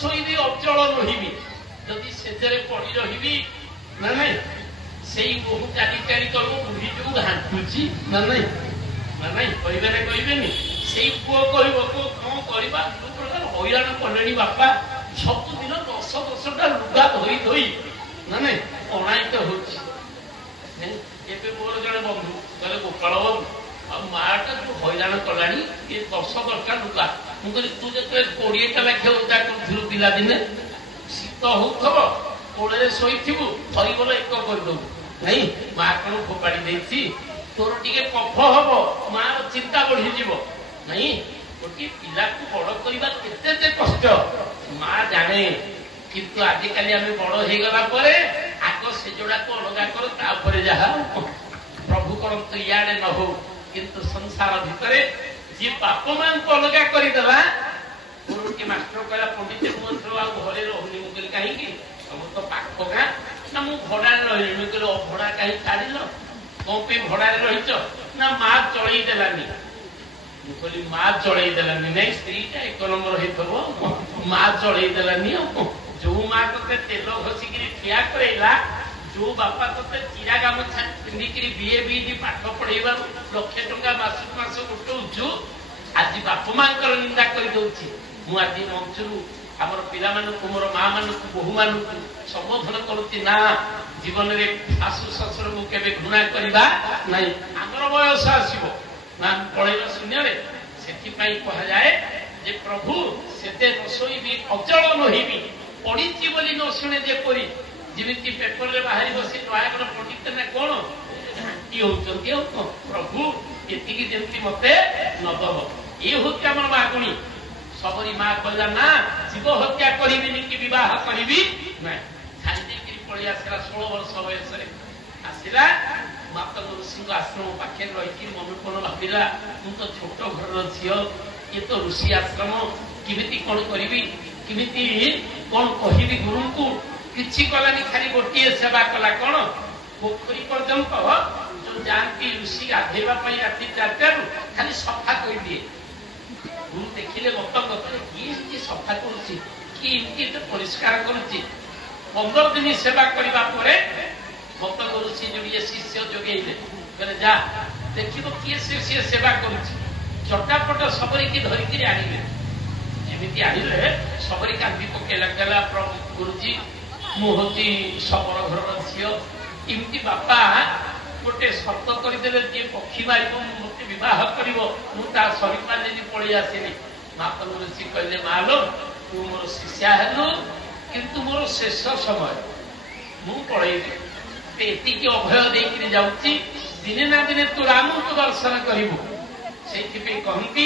ଶୋଇବି ଅଚଳ ରହିବି ଯଦି ସେଜରେ ପଡି ରହିବି ନା ନାଇଁ ସେଇ ବୋହୁ ଚାଲି ଚାଲି କରିବ ବୁଢୀ ଯୋଉ ଘାଣ୍ଟୁଛି ନା ନାଇଁ କହିବେ ନା କହିବେନି ସେଇ ପୁଅ କହିବ ପୁଅ କଣ କରିବା ଯୋଉ ପ୍ରକାର ହଇରାଣ କଲେଣି ବାପା ସବୁଦିନ 10-10ଟା ଲୁଗା ଧୋଇ ଧୋଇ ନା ନାଇଁ ଅଣାୟିତ ହଉଛି। ଏବେ ମୋର ଜଣେ ବନ୍ଧୁ କହିଲେ ଗୋପାଳ ବାବୁ ଆଉ ମାଟା ଯୋଉ ହଇରାଣ କଲାଣି ଏ 10-10ଟା ଲୁଗା ମୁଁ କହିଲି ତୁ ଯେତେବେଳେ 20ଟା ଲେଖେ ଓଦା କରୁଥିଲୁ ପିଲାଦିନେ ଶୀତ ହଉଥିବ କୋଳରେ ଶୋଇଥିବୁ ଧରିଗଲେ ଏକ କରିଦବୁ ନାଇଁ ମା କଣ ଫୋପାଡି ଦେଇଛି ତୋର ଟିକେ କଫ ହବ ମାର ଚିନ୍ତା ବଢିଯିବ ନାଇଁ ଗୋଟିଏ ପିଲାକୁ ବଡ କରିବା କେତେ ଯେ କଷ୍ଟ ମା ଜାଣେ କିନ୍ତୁ ଆଜିକାଲି ଆମେ ବଡ ହେଇଗଲା ପରେ ଆଗ ସେ ଯୋଡାକୁ ଅଲଗା କର ତାପରେ ଯାହା ପ୍ରଭୁ କରନ୍ତୁ ଇଆଡେ ନ ହଉ କିନ୍ତୁ ସଂସାର ଭିତରେ ଯିଏ ବାପ ମାଙ୍କୁ ଅଲଗା କରିଦେଲା ଗୋଟିଏ ମାଷ୍ଟର କହିଲା ପଣ୍ଡିତ ମୁଁ ଆଉ ଘରେ ରହୁନି ମୁଁ କହିଲି କାହିଁକି ତମର ତ ପାଖ ଗାଁ ନା ମୁଁ ଭଡାରେ ରହିଲି ମୁଁ କହିଲି ଅଭଡା କାହିଁ ଛାଡ଼ିଲ କଣ ପାଇଁ ଭଡାରେ ରହିଛ ନା ମା ଚଳେଇ ଦେଲାନି ମୁଁ କହିଲି ମା ଚଳେଇ ଦେଲାନି ନାଇଁ ସ୍ତ୍ରୀଟା 1 ନମ୍ବର ହେଇଥିବ ମା ଚଳେଇ ଦେଲାନି ଆଉ ଯୋଉ ମା ତତେ ତେଲ ଘଷିକିରି ଠିଆ କରେଇଲା ଯୋଉ ବାପା ତତେ ଚିରା ଗାମୁଛା ପିନ୍ଧିକିରି BA ପାଠ ପଢେଇବାରୁ ଲକ୍ଷେ ଟଙ୍କା ମାସକୁ ମାସ ଗୋଟଉଛୁ ଆଜି ବାପ ମାଙ୍କର ନିନ୍ଦା କରିଦଉଛି। ମୁଁ ଆଜି ମଞ୍ଚରୁ ଆମର ପିଲାମାନଙ୍କୁ ମୋର ମା ମାନଙ୍କୁ ବୋହୂ ମାନଙ୍କୁ ସମ୍ବୋଧନ କରୁଛି ନା ଜୀବନରେ ଶାଶୁ ଶ୍ୱଶୁରକୁ କେବେ ଘୃଣା କରିବା ନାହିଁ। ଆମର ବୟସ ଆସିବ ନା ପଳେଇବା ଶୂନ୍ୟରେ ସେଥିପାଇଁ କୁହାଯାଏ ଯେ ପ୍ରଭୁ ସେତେ ନ ଶୋଇବି ଅଚଳ ରହିବି ପଢିଛି ବୋଲି ନ ଶୁଣେ ଯେପରି ଯେମିତି ପେପରରେ ବାହାରିବ ସେ ନୟାଗଡ଼ ପଣ୍ଡିତ ନା କଣ ଘାଣ୍ଟି ହଉଛନ୍ତି ଆଉ କଣ ପ୍ରଭୁ ଏତିକି ଯେମିତି ମତେ ନଦବ ଇଏ ହଉଛି ଆମର ମାଗୁଣୀ। ସବରୀ ମା କହିଲା ନା ଜୀବ ହତ୍ୟା କରିବିନି କି ବିବାହ କରିବି ନାଇଁ ଛାଡ଼ି ଦେଇକିରି ପଳେଇ ଆସିଲା 16 ବର୍ଷ ବୟସରେ ଆସିଲା ମାତଙ୍ଗ ଋଷିଙ୍କ ଆଶ୍ରମ ପାଖରେ ରହିକି ମନେ କଣ ଭାବିଲା ମୁଁ ତ ଛୋଟ ଘରର ଝିଅ ଇଏ ତ ଋଷି ଆଶ୍ରମ କେମିତି କଣ କରିବି କେମିତି କଣ କହିବି ଗୁରୁଙ୍କୁ କିଛି କଲାନି ଖାଲି ଗୋଟିଏ ସେବା କଲା କଣ ପୋଖରୀ ପର୍ଯ୍ୟନ୍ତ ଯୋଉ ଯାଆନ୍ତି ଋଷି ଗାଧେଇବା ପାଇଁ ରାତି 4ଟାରୁ ଖାଲି ସଫା କରିଦିଏ। ଗୁରୁ ଦେଖିଲେ ଗତ କିଏ ଏମିତି ସଫା କରୁଛି କି ଏମିତି ଏତେ ପରିଷ୍କାର କରୁଛି 15 ଦିନ ସେବା କରିବା ପରେ ଭକ୍ତ ଋଷି ଯୋଡ଼ିଏ ଶିଷ୍ୟ ଯୋଗେଇଲେ କହିଲେ ଯା ଦେଖିବ କିଏ ସିଏ ସେବା କରୁଛି ଚଟାପଟ ସବରିକି ଧରିକିରି ଆଣିଲେ ଏମିତି ଆଣିଲେ ସବରି କାନ୍ଦି ପକେଇଲା କହିଲା ପ୍ରଭୁ ଗୁରୁଜୀ ମୁଁ ହଉଛି ଶବର ଘରର ଝିଅ ଏମିତି ବାପା ଗୋଟେ ସର୍ତ୍ତ କରିଦେଲେ ଯିଏ ପକ୍ଷୀ ମାରିବ ମତେ ବିବାହ କରିବ ମୁଁ ତା ସରିପାରିଲିନି ପଳେଇ ଆସିଲି। ମାତଙ୍ଗ ଋଷି କହିଲେ ମାଲୋ ତୁ ମୋର ଶିଷ୍ୟା ହେଲୁ କିନ୍ତୁ ମୋର ଶେଷ ସମୟ ମୁଁ ପଳେଇବି ଏତିକି ଅଭୟ ଦେଇକିରି ଯାଉଛି ଦିନେ ନା ଦିନେ ତୁ ରାମଙ୍କୁ ଦର୍ଶନ କରିବୁ ସେଇଥିପାଇଁ କହନ୍ତି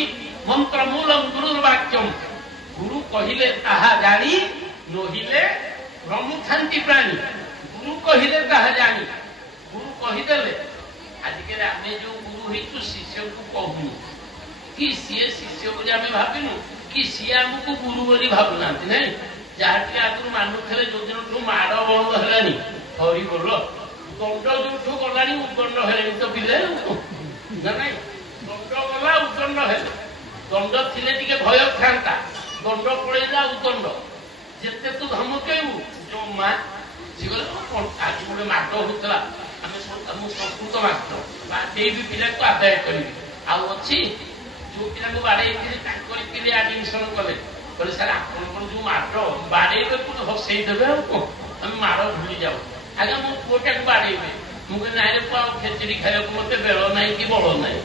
ମନ୍ତ୍ର ମୂଳମ୍ ଗୁରୁର ବାକ୍ୟମ୍ ଗୁରୁ କହିଲେ ତାହା ଜାଣି ନହିଲେ ଭ୍ରମୁଥାନ୍ତି ପ୍ରାଣୀ ଗୁରୁ କହିଲେ ତାହା ଜାଣି ଗୁରୁ କହିଦେଲେ ଆଜିକାଲି ଆମେ ଯୋଉ ଗୁରୁ ହେଇଛୁ ଶିଷ୍ୟଙ୍କୁ କହୁନୁ କି ସିଏ ଶିଷ୍ୟ ବୋଲି ଆମେ ଭାବିନୁ କି ସିଏ ଆମକୁ ଗୁରୁ ବୋଲି ଭାବୁନାହାନ୍ତି ନାଇଁ ଯାହା ଟିକେ ଆଗରୁ ମାନୁଥିଲେ ଯୋଉଦିନଠୁ ମାଡ଼ ବନ୍ଦ ହେଲାଣି ହରି ବୋଲ ଦଣ୍ଡ ଯୋଉଠୁ ଗଲାଣି ଉଦଣ୍ଡ ହେଲାଣି ତ ପିଲେ ନା ନାଇଁ ଦଣ୍ଡ ଗଲା ଉଦଣ୍ଡ ହେଲା ଦଣ୍ଡ ଥିଲେ ଟିକେ ଭୟ ଥାନ୍ତା ଦଣ୍ଡ ପଳେଇଲା ଉଦଣ୍ଡ ଯେତେ ତୁ ଧମକେଇବୁ ଯୋଉ ମା ଆଜି ଗୋଟେ ମାଡ଼ ହଉଥିଲା ମୁଁ ସଂସ୍କୃତ ମାଷ୍ଟର ବାଡେଇବି ପିଲାକୁ ଆଦାୟ କରିବି ଆଉ ଅଛି ଯୋଉ ପିଲାଙ୍କୁ ବାଡେଇକିରି ତାଙ୍କରି ପିଲେ ଆଡମିସନ କଲେ କହିଲେ ସାର୍ ଆପଣଙ୍କର ଯୋଉ ମାଡ଼ ବାଡେଇବେ ପୁଣି ହସେଇ ଦେବେ ଆଉ କଣ ଆମେ ମାଡ଼ ଭୁଲି ଯାଉ ଆଜ୍ଞା ମୋ ପୁଅଟାକୁ ବାଡେଇବେ ମୁଁ କହିଲି ନାଇଁ ରେ ପୁଅ ଆଉ ଖେଚୁଡି ଖାଇବାକୁ ମତେ ବେଳ ନାହିଁ କି ବଳ ନାହିଁ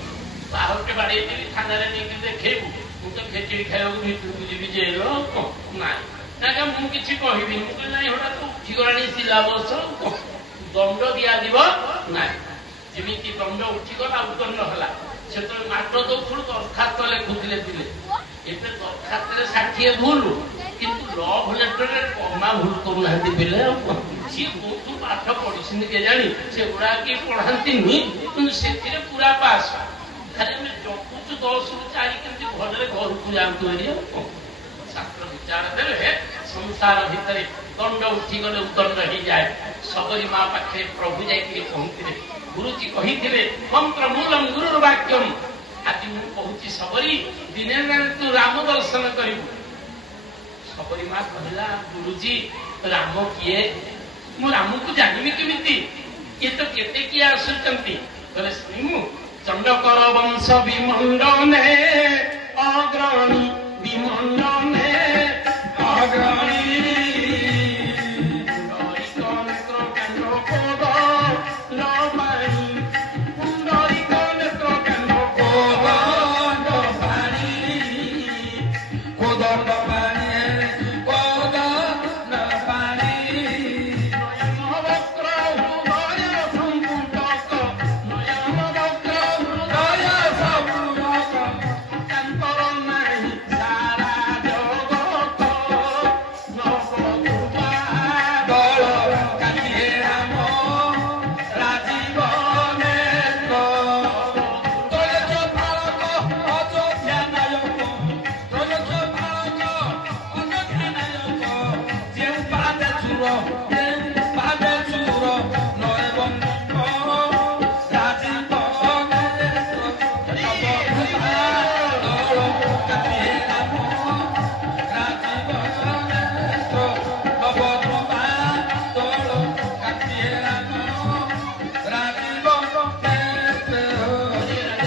ବାହାରଟେ ବାଡେଇଦେବି ଥାନାରେ ନେଇକି ଦେଖେଇବୁ ମୁଁ ତ ଖେଚୁଡି ଖାଇବାକୁ ଭିତରକୁ ଯିବି ଜେଲ ନାଇଁ ଆଜ୍ଞା ମୁଁ କିଛି କହିବିନି ମୁଁ କହିଲି ନାଇଁ ହଠାତ୍ ଉଠିଗଲାଣି ସିଲାବସ ଦଣ୍ଡ ଦିଆଯିବ ନାଇଁ ଯେମିତି ଦଣ୍ଡ ଉଠିଗଲା ଉଦଣ୍ଡ ହେଲା ସେତେବେଳେ ମାଡ଼ ଦଉଥିଲୁ ଦରଖାସ୍ତ ଲେଖୁଥିଲେ ପିଲେ ଏବେ ଦରଖାସ୍ତରେ 60 ଭୁଲ କିନ୍ତୁ ଲଭ୍ ଲେଟରରେ କମା ଭୁଲ କରୁନାହାନ୍ତି ପିଲେ ସିଏ କୋଉଠୁ ପାଠ ପଢିଛନ୍ତି କେଜାଣି ସେଗୁଡା କିଏ ପଢାନ୍ତିନି କିନ୍ତୁ ସେଥିରେ ପୁରା ପାସ୍ ଖାଲି ଆମେ ଜପୁଛୁ 10ରୁ 4 କେମିତି ଭଲରେ ଘରକୁ ଯାଆନ୍ତୁ ଏରିଆ ଶାସ୍ତ୍ର ବିଚାର ଦେଲେ ସଂସାର ଭିତରେ ଦଣ୍ଡ ଉଠିଗଲେ ଉଦଣ୍ଡ ହେଇଯାଏ। ସବରୀ ମା ପାଖରେ ପ୍ରଭୁ ଯାଇକି ପହଞ୍ଚିଲେ ଗୁରୁଜୀ କହିଥିଲେ ମନ୍ତ୍ର ମୂଳମ୍ ଗୁରୁର ବାକ୍ୟମ୍ ଆଜି ମୁଁ କହୁଛି ସବରୀ ଦିନେ ନା ତୁ ରାମ ଦର୍ଶନ କରିବୁ ଶବରୀ ମା କହିଲା ଗୁରୁଜୀ ରାମ କିଏ? ମୁଁ ରାମକୁ ଜାଣିବି କେମିତି? ଇଏ ତ କେତେ କିଏ ଆସୁଛନ୍ତି। କହିଲେ ଶୁଣିମୁ ଚଣ୍ଡକର ବଂଶ ବିମଣ୍ଡନେ ଅଗ୍ରଣୀ